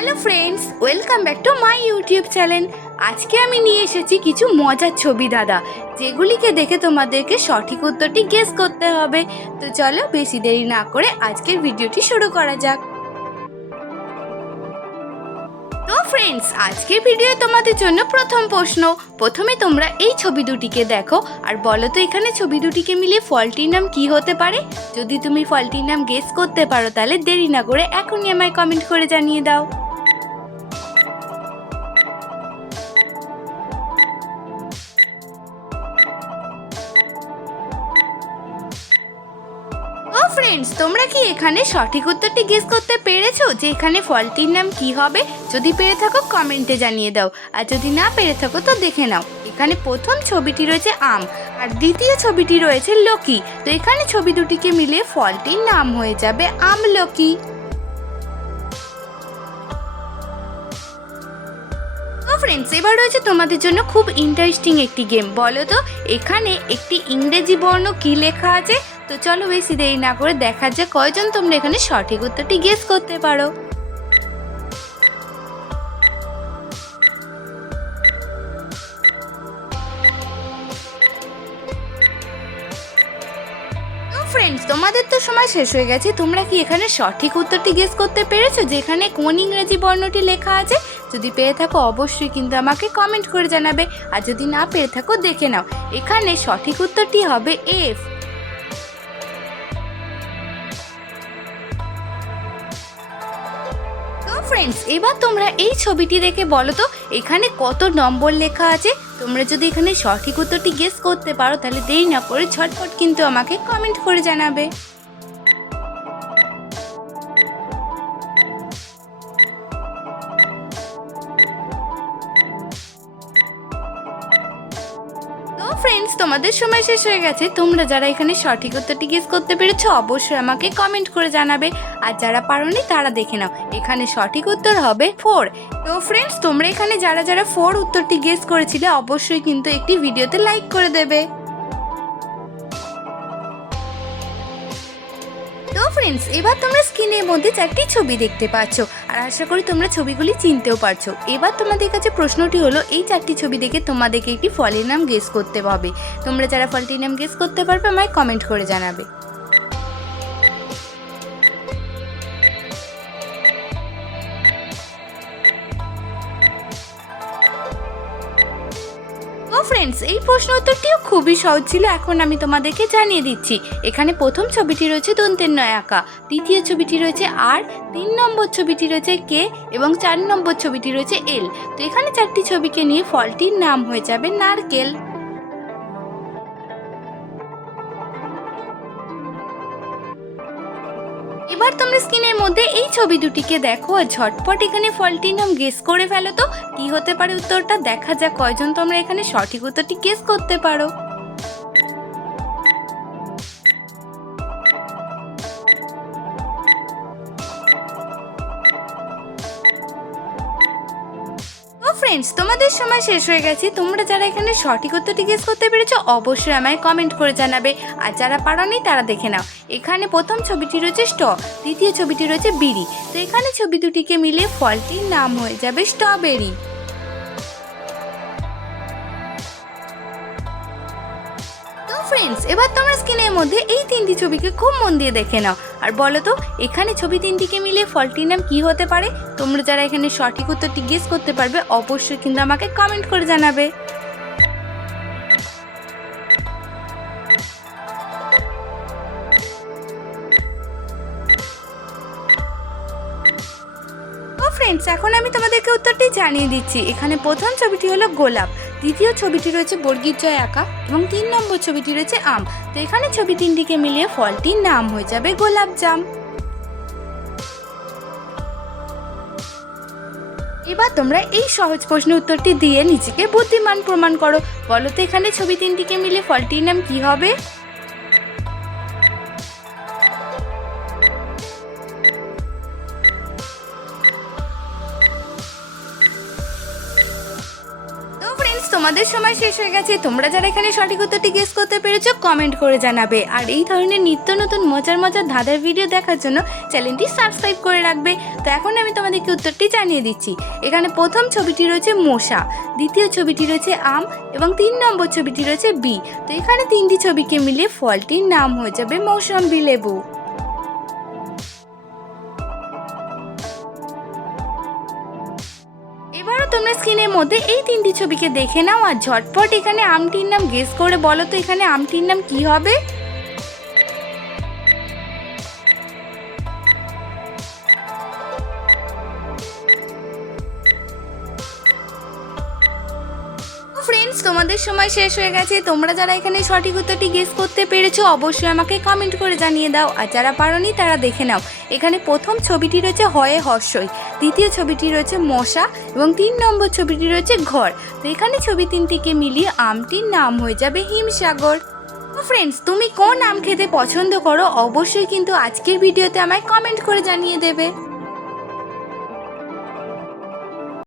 Hello friends, welcome back to my YouTube channel. আজকে আমি নিয়ে এসেছি কিছু মজার ছবি দাদা, যেগুলিকে দেখে তোমাদেরকে সঠিক উত্তরটি গেস করতে হবে। তো চলো বেশি দেরি না করে আজকের ভিডিওটি শুরু করা যাক। তো ফ্রেন্ডস, আজকের ভিডিও তোমাদের জন্য প্রথম প্রশ্ন। প্রথমে তোমরা এই ছবি দুটিকে দেখো আর বলো তো এখানে ছবি দুটিকে মিলিয়ে ফলটির নাম কি হতে পারে। যদি তুমি ফলটির নাম গেস করতে পারো তাহলে দেরি না করে এখনই আমায় কমেন্ট করে জানিয়ে দাও। ও ফ্রেন্ডস, তোমরা কি এখানে সঠিক উত্তরটি গেস করতে পেরেছো যে এখানে ফলটির নাম কি হবে? যদি পেরে থাকো কমেন্টে জানিয়ে দাও, আর যদি না পেরে থাকো তো দেখে নাও। এখানে প্রথম ছবিটি রয়েছে আম আর দ্বিতীয় ছবিটি রয়েছে লকি। তো এখানে ছবি দুটিকে মিলিয়ে ফলটির নাম হয়ে যাবে আমলকি। তো ফ্রেন্ডস, এবার রয়েছে তোমাদের জন্য খুব ইন্টারেস্টিং একটি গেম। বলো তো এখানে একটি ইংরেজি বর্ণ কি লেখা আছে? তো চলো বেশি দেরি না করে দেখা যাক কয়জন তোমরা এখানে সঠিক উত্তরটি গেস করতে পারো। তো ফ্রেন্ডস, তোমাদের তো সময় শেষ হয়ে গেছে। তোমরা কি এখানে সঠিক উত্তরটি গেস করতে পেরেছো যে এখানে কোন ইংরেজি বর্ণটি লেখা আছে? যদি পেয়ে থাকো অবশ্যই কিন্তু আমাকে কমেন্ট করে জানাবে, আর যদি না পেয়ে থাকো দেখে নাও। এখানে সঠিক উত্তরটি হবে এফ। তো ফ্রেন্ডস, এবার তোমরা এই ছবিটি দেখে বলো তো এখানে কত নম্বর লেখা আছে। তোমরা যদি এখানে সঠিক উত্তরটি গেস করতে পারো তাহলে দেরি না করে ঝটপট কিন্তু আমাকে কমেন্ট করে জানাবে। তো ফ্রেন্ডস, তোমাদের সময় শেষ হয়ে গেছে। তোমরা যারা এখানে সঠিক উত্তরটি গেস করতে পেরেছো অবশ্যই আমাকে কমেন্ট করে জানাবে, আর যারা পারোনি তারা দেখে নাও। এখানে সঠিক উত্তর হবে 4। তো ফ্রেন্ডস, তোমরা এখানে যারা যারা 4 উত্তরটি গেস করেছিলে অবশ্যই কিন্তু একটি ভিডিওতে লাইক করে দেবে। তো ফ্রেন্ডস, এবার তোমরা স্ক্রিনের মধ্যে 4টি ছবি দেখতে পাচ্ছ, আর আশা করি তোমরা ছবিগুলি চিনতেও পারছো। এবার তোমাদের কাছে প্রশ্নটি হলো এই 4টি ছবি দেখে তোমাদেরকে একটি ফলের নাম গেস করতে হবে। তোমরা যারা ফলটির নাম গেস করতে পারবে আমায় কমেন্ট করে জানাবে। ও ফ্রেন্ডস, এই প্রশ্ন উত্তরটিও খুবই সহজ ছিল। এখন আমি তোমাদেরকে জানিয়ে দিচ্ছি। এখানে প্রথম ছবিটি রয়েছে দন্তের নয় আঁকা, দ্বিতীয় ছবিটি রয়েছে আর, 3 নম্বর ছবিটি রয়েছে কে এবং 4 নম্বর ছবিটি রয়েছে এল। তো এখানে 4টি ছবিকে নিয়ে ফলটির নাম হয়ে যাবে নারকেল। এবার তোমরা স্ক্রিনের মধ্যে এই ছবি দুটিকে দেখো আর ঝটপট এখানে ফলটির নাম গেস করে ফেলো তো কি হতে পারে উত্তরটা। দেখা যাক কয়জন তোমরা এখানে সঠিক উত্তরটি গেস করতে পারো। তো ফ্রেন্ডস, তোমাদের সময় শেষ হয়ে গেছে। তোমরা যারা এখানে সঠিক উত্তরটি গেস করতে পেরেছো অবশ্যই আমায় কমেন্ট করে জানাবে, আর যারা পারোনি তারা দেখে নাও। এখানে প্রথম ছবিটি রয়েছে স্ট, দ্বিতীয় ছবিটি রয়েছে বিড়ি। তো এখানে ছবি দুটিকে মিলিয়ে ফলটির নাম হয়ে যাবে স্ট্রবেরি। তো ফ্রেন্ডস, এবার তোমরা স্ক্রিনের মধ্যে এই 3টি ছবিকে খুব মন দিয়ে দেখে নাও, আর বলো তো এখানে ছবি 3টিকে মিলিয়ে ফলটির নাম কি হতে পারে। তোমরা যারা এখানে সঠিক উত্তরটি গেস করতে পারবে অবশ্যই কিন্তু আমাকে কমেন্ট করে জানাবে। ফ্রেন্ডস, এখন আমি তোমাদেরকে উত্তরটি জানিয়ে দিচ্ছি। এখানে প্রথম ছবিটি হলো গোলাপ, দ্বিতীয় ছবিটি রয়েছে বর্গীর জয় আঁকা এবং 3 নম্বর ছবিটি রয়েছে আম। তো এখানে ছবি 3টিকে মিলিয়ে ফলটির নাম হয়ে যাবে গোলাপ জাম। এবার তোমরা এই সহজ প্রশ্ন উত্তরটি দিয়ে নিজেকে বুদ্ধিমান প্রমাণ করো। বলো তো এখানে ছবি 3টিকে মিলিয়ে ফলটির নাম কি হবে? তোমাদের সময় শেষ হয়ে গেছে। তোমরা যারা এখানে সঠিক উত্তরটি গেস করতে পেরেছো কমেন্ট করে জানাবে। আর এই ধরনের নিত্য নতুন মজার মজার ধাঁধার ভিডিও দেখার জন্য চ্যানেলটি সাবস্ক্রাইব করে রাখবে। তো এখন আমি তোমাদেরকে উত্তরটি জানিয়ে দিচ্ছি। এখানে প্রথম ছবিটি রয়েছে মশা, দ্বিতীয় ছবিটি রয়েছে আম এবং 3 নম্বর ছবিটি রয়েছে বি। তো এখানে 3টি ছবিকে মিলিয়ে ফলটির নাম হয়ে যাবে মৌসম্বি লেবু। এবারও তোমরা স্ক্রিনের মধ্যে এই 3টি ছবিকে দেখে নাও আর ঝটপট এখানে আমটির নাম গেস করে বলো তো এখানে আমটির নাম কি হবে। ফ্রেন্ডস, তোমাদের সময় শেষ হয়ে গেছে। তোমরা যারা এখানে সঠিক উত্তরটি গেস করতে পেরেছো অবশ্যই আমাকে কমেন্ট করে জানিয়ে দাও। আর যারা পারোনি তারা দেখে নাও। এখানে প্রথম ছবিটি রয়েছে হয়ে হর্ষই, দ্বিতীয় ছবিটি রয়েছে মশা এবং 3 নম্বর ছবিটি রয়েছে ঘর। তো এখানে ছবি 3টিকে মিলিয়ে আমটির নাম হয়ে যাবে হিমসাগর। ফ্রেন্ডস, তুমি কোন আম খেতে পছন্দ করো অবশ্যই কিন্তু আজকের ভিডিওতে আমায় কমেন্ট করে জানিয়ে দেবে।